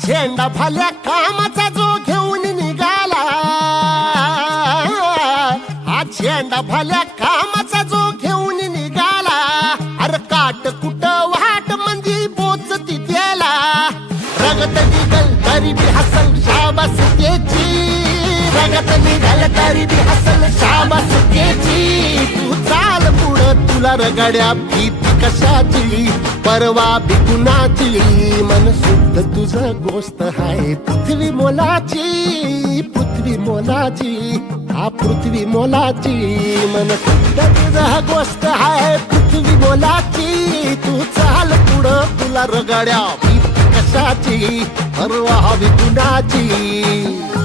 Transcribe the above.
झेंडा फाल्या कामाचा जो घेऊन निघाला झेंडा कामाचा जो घेऊन निघाला अरे काट कुट वाट म्हणजे बोच तिथेला रगत निघल बी हसल शाबास रगत निघल बी हसल शाबास तू चाल पुढ तुला रगड्या भीत कशाची परवा बिकुनाची मन शुद्ध तुझं गोष्ट आहे पृथ्वी मोलाची पृथ्वी मोलाची हा पृथ्वी मोलाची मन शुद्ध तुझ गोष्ट आहे पृथ्वी मोलाची तू चाल पुढं तुला रगड्या कशाची परवा बिकुनाची